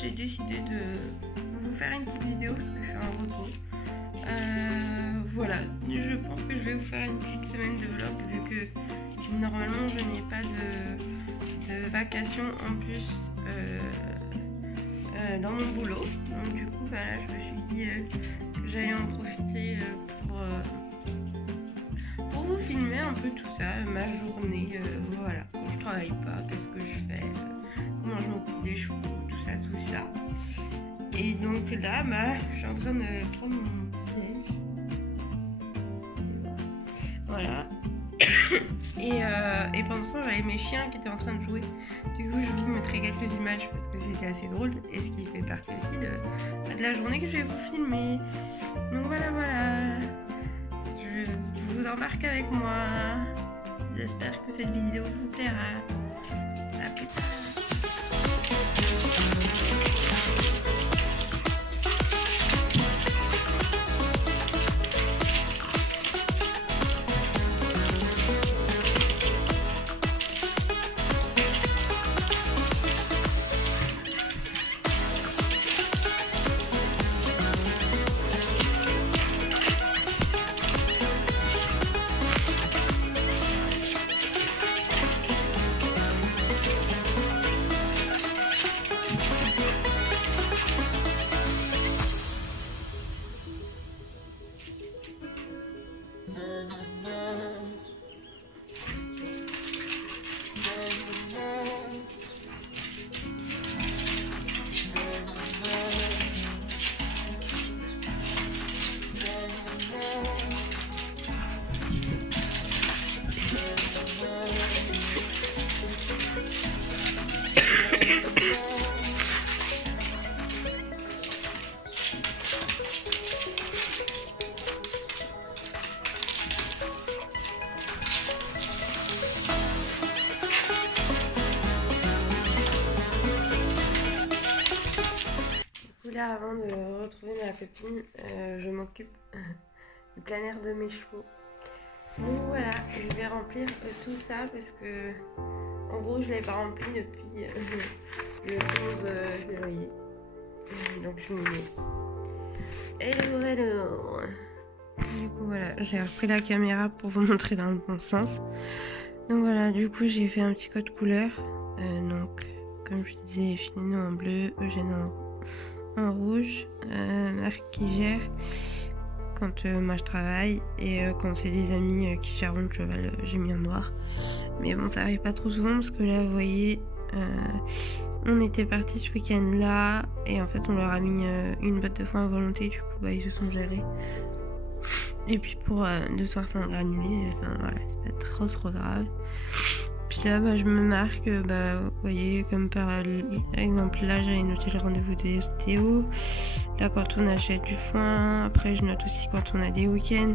j'ai décidé de vous faire une petite vidéo parce que je suis en repos. Voilà, je pense que je vais vous faire une petite semaine de vlog vu que normalement je n'ai pas de vacations en plus dans mon boulot. Donc du coup voilà, je me suis dit que j'allais en profiter pour vous filmer un peu tout ça, ma journée, voilà, quand je travaille pas, qu'est-ce que je fais, comment je m'occupe des chevaux, tout ça. Et donc là, je suis en train de prendre mon déj. Voilà. Et pendant ce temps, j'avais mes chiens qui étaient en train de jouer. Du coup, je vous mettrai quelques images parce que c'était assez drôle. Et ce qui fait partie aussi de la journée que je vais vous filmer. Donc voilà. Je vous embarque avec moi. J'espère que cette vidéo vous plaira. À plus tard. Là, avant de retrouver ma copine, je m'occupe du planaire de mes chevaux. Donc voilà, je vais remplir tout ça parce que en gros je ne l'ai pas rempli depuis le 11 février. Donc je m'y mets. Hello. Du coup voilà, j'ai repris la caméra pour vous montrer dans le bon sens. Donc voilà, du coup j'ai fait un petit code couleur. Donc comme je disais, Finino en bleu, Eugène en rouge, Marc qui gère quand moi je travaille, et quand c'est des amis qui gèrent le cheval, j'ai mis en noir. Mais bon, ça arrive pas trop souvent parce que là vous voyez, on était parti ce week-end là et en fait on leur a mis une botte de foin à volonté, du coup ils se sont gérés. Et puis pour 2 soirs sans granulés, enfin voilà, c'est pas trop grave. Puis là, je me marque, vous voyez, comme par exemple, là, j'avais noté le rendez-vous des ostéos. Là, quand on achète du foin. Après, je note aussi quand on a des week-ends.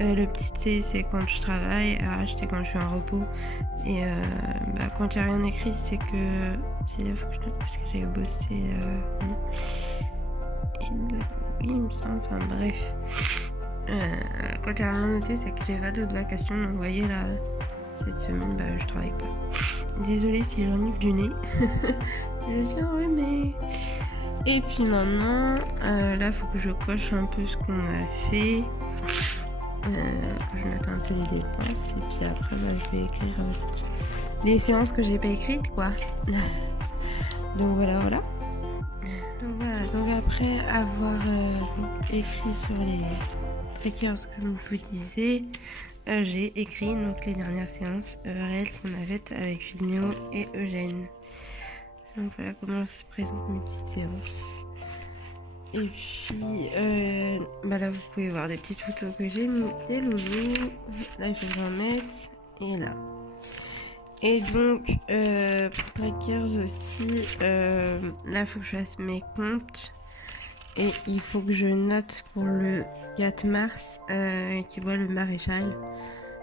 Le petit C, c'est quand je travaille. RH, c'est quand je suis en repos. Et quand il n'y a rien écrit, c'est que... C'est là, il faut que je note parce que j'ai bossé... oui, il me semble, enfin bref. Quand il n'y a rien noté, c'est que j'ai pas d'autres vacations. Donc, vous voyez, là... Cette semaine, je travaille pas. Désolée si j'enivre du nez. Je suis enrhumée. Et puis maintenant, là, faut que je coche un peu ce qu'on a fait. Que je note un peu les dépenses. Et puis après, je vais écrire les séances que j'ai pas écrites, quoi. Donc voilà. Donc après avoir écrit sur les trackers, comme je vous disais, j'ai écrit donc les dernières séances réelles qu'on avait avec Finino et Eugène. Donc voilà comment se présentent mes petites séances. Et puis là vous pouvez voir des petites photos que j'ai mis des loulous. Là il faut que j'en mette. Et là. Et donc pour trackers aussi, là il faut que je fasse mes comptes. Et il faut que je note pour le 4 mars qui voit le maréchal.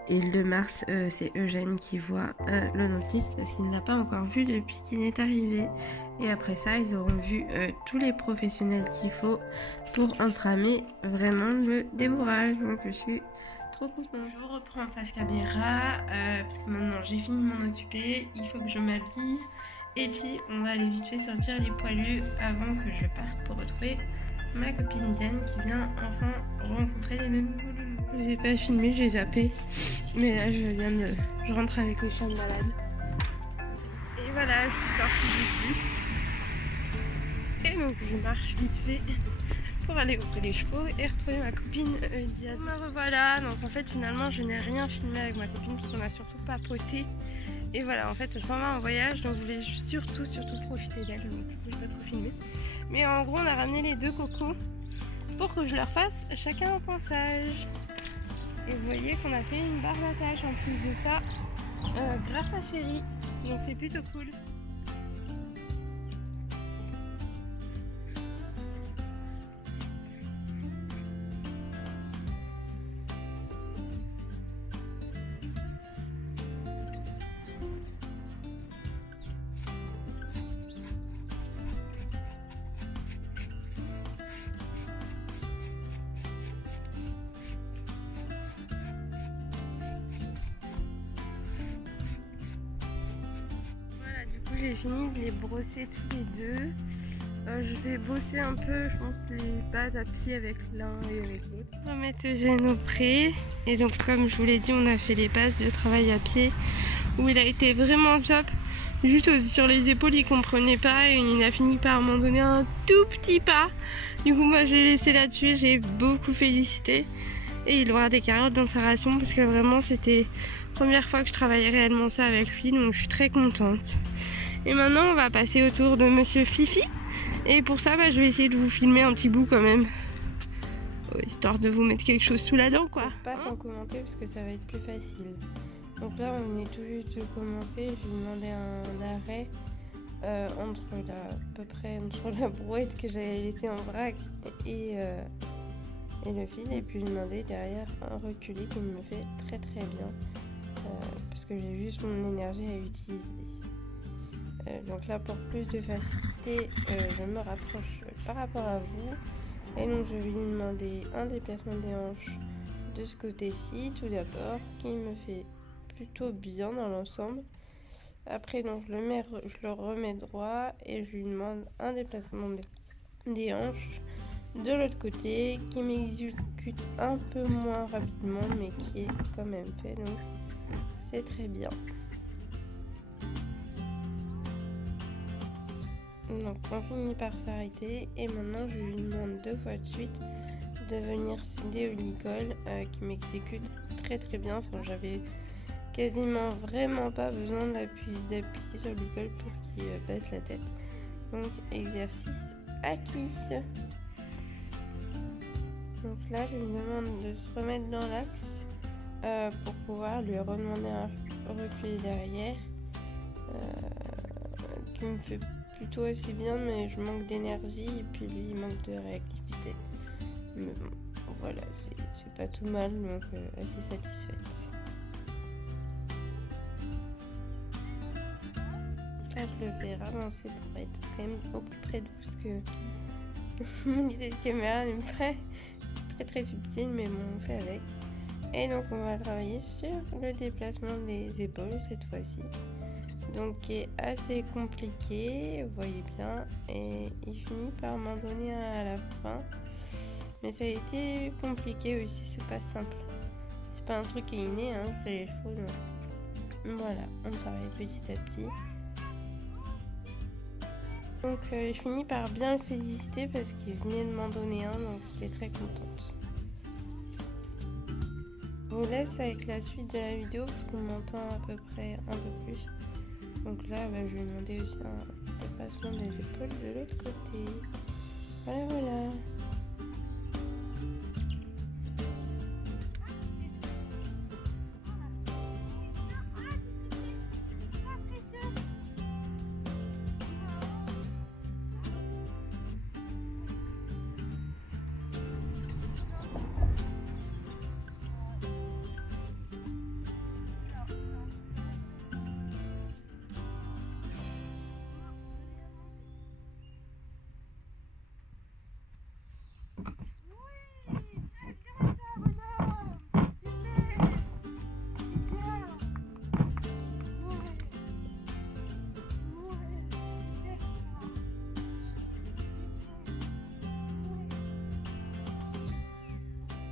Et le 2 mars, c'est Eugène qui voit le dentiste parce qu'il ne l'a pas encore vu depuis qu'il est arrivé. Et après ça, ils auront vu tous les professionnels qu'il faut pour entamer vraiment le débourrage. Donc je suis trop contente. Je reprends face caméra parce que maintenant j'ai fini de m'en occuper. Il faut que je m'habille Et puis on va aller vite fait sortir les poilus avant que je parte pour retrouver ma copine Diane qui vient enfin rencontrer les nouveaux loulous. Je vous ai pas filmé, j'ai zappé. Mais là je rentre avec le chien de balade. Et voilà, je suis sortie du bus. Et donc je marche vite fait pour aller auprès des chevaux et retrouver ma copine Diane. Me revoilà, donc en fait finalement je n'ai rien filmé avec ma copine parce qu'on a surtout papoté. Et voilà, en fait elle s'en va en voyage, donc je voulais surtout profiter d'elle, donc du coup je vais pas trop filmer. Mais en gros on a ramené les 2 cocos pour que je leur fasse chacun un ponçage. Et vous voyez qu'on a fait une barre d'attache en plus de ça grâce à Chérie, donc c'est plutôt cool. J'ai fini de les brosser tous les 2. Je vais bosser un peu, je pense, les bases à pied avec l'un et avec l'autre. On va mettre Eugène au pré. Et donc, comme je vous l'ai dit, on a fait les bases de travail à pied où il a été vraiment top. Juste sur les épaules, il comprenait pas et il a fini par m'en donner un tout petit pas. Du coup, moi, je l'ai laissé là-dessus. J'ai beaucoup félicité. Et il aura des carottes dans sa ration parce que vraiment, c'était la première fois que je travaillais réellement ça avec lui. Donc, je suis très contente. Et maintenant on va passer autour de Monsieur Fifi. Et pour ça je vais essayer de vous filmer un petit bout quand même. Histoire de vous mettre quelque chose sous la dent quoi. Pas sans commenter parce que ça va être plus facile. Donc là on est tout juste de commencer. Je lui ai demandé un arrêt à peu près entre la brouette que j'avais laissée en vrac et le fil. Et puis je lui ai demandé derrière un reculé qui me fait très bien. Parce que j'ai juste mon énergie à utiliser. Donc là pour plus de facilité je me rapproche par rapport à vous et donc je vais lui demander un déplacement des hanches de ce côté-ci tout d'abord qui me fait plutôt bien dans l'ensemble. Après donc je le remets droit et je lui demande un déplacement des hanches de l'autre côté qui m'exécute un peu moins rapidement mais qui est quand même fait, donc c'est très bien. Donc on finit par s'arrêter et maintenant je lui demande 2 fois de suite de venir céder au licol qui m'exécute très bien. Enfin, j'avais quasiment vraiment pas besoin d'appuyer sur le licol pour qu'il baisse la tête. Donc exercice acquis. Donc là je lui demande de se remettre dans l'axe pour pouvoir lui redemander un reculé derrière qui me fait plutôt assez bien, mais je manque d'énergie et puis lui il manque de réactivité. Mais bon, voilà, c'est pas tout mal, donc assez satisfaite. Là je le fais ravancer pour être quand même au plus près de vous parce que mon idée de caméra n'est pas très subtile, mais bon on fait avec. Et donc on va travailler sur le déplacement des épaules cette fois-ci. Donc qui est assez compliqué, vous voyez bien, et il finit par m'en donner un à la fin. Mais ça a été compliqué aussi, c'est pas simple. C'est pas un truc qui est inné, hein, chez les chevaux. Donc voilà, on travaille petit à petit. Donc je finis par bien le féliciter parce qu'il venait de m'en donner un, donc j'étais très contente. Je vous laisse avec la suite de la vidéo parce qu'on m'entend à peu près un peu plus. Donc là, je vais lui demander aussi un dépassement des épaules de l'autre côté. Voilà.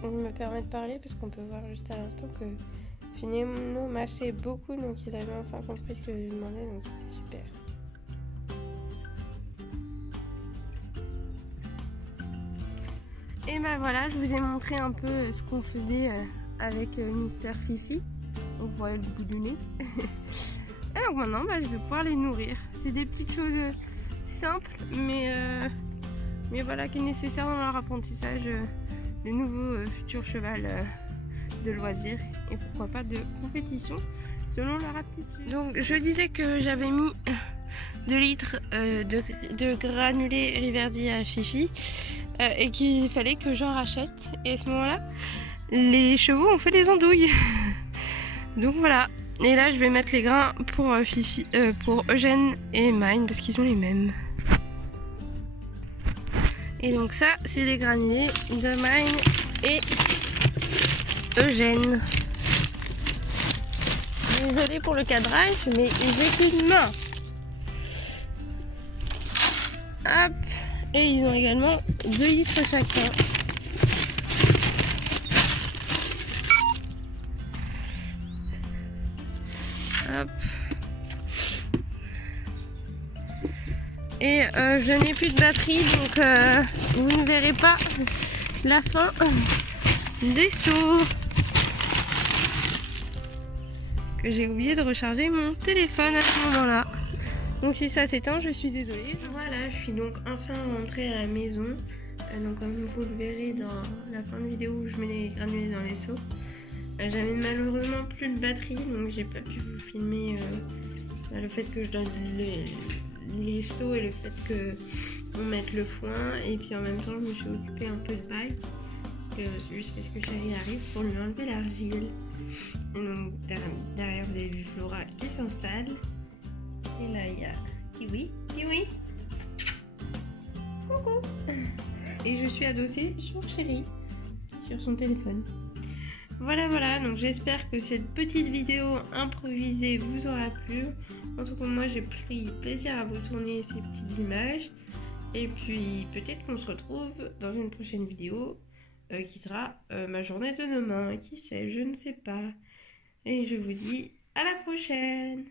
me permet de parler parce qu'on peut voir juste à l'instant que Fineno mâchait beaucoup, donc il avait enfin compris ce que je lui demandais, donc c'était super. Et ben voilà, je vous ai montré un peu ce qu'on faisait avec Mister Fifi. On voit le bout du nez. Et donc maintenant, je vais pouvoir les nourrir. C'est des petites choses simples, mais voilà, qui est nécessaire dans leur apprentissage de nouveau futur cheval de loisirs et pourquoi pas de compétition selon leur aptitude. Donc je disais que j'avais mis 2 litres de granulés Riverdi à Fifi et qu'il fallait que j'en rachète, et à ce moment là les chevaux ont fait des andouilles. Donc voilà, et là je vais mettre les grains pour Fifi, pour Eugène et Mine parce qu'ils ont les mêmes. Et donc ça c'est les granulés de Mine et Eugène. Désolée pour le cadrage, mais j'ai qu'une main. Hop. Et ils ont également 2 litres chacun. Hop. Et je n'ai plus de batterie, donc vous ne verrez pas la fin des sauts. Que j'ai oublié de recharger mon téléphone à ce moment-là. Donc si ça s'éteint, je suis désolée. Voilà, je suis donc enfin rentrée à la maison. Donc comme vous le verrez dans la fin de vidéo où je mets les granulés dans les seaux. J'avais malheureusement plus de batterie, donc j'ai pas pu vous filmer le fait que je donne les seaux et le fait que on mette le foin. Et puis en même temps, je me suis occupée un peu de paille. Juste parce que Chérie arrive pour lui enlever l'argile. Et donc derrière vous avez vu Flora qui s'installe. Et là il y a Kiwi. Kiwi, coucou. Et je suis adossée sur Chérie, sur son téléphone. Voilà, donc j'espère que cette petite vidéo improvisée vous aura plu. En tout cas moi j'ai pris plaisir à vous tourner ces petites images. Et puis peut-être qu'on se retrouve dans une prochaine vidéo qui sera ma journée de demain. Qui sait, je ne sais pas. Et je vous dis à la prochaine.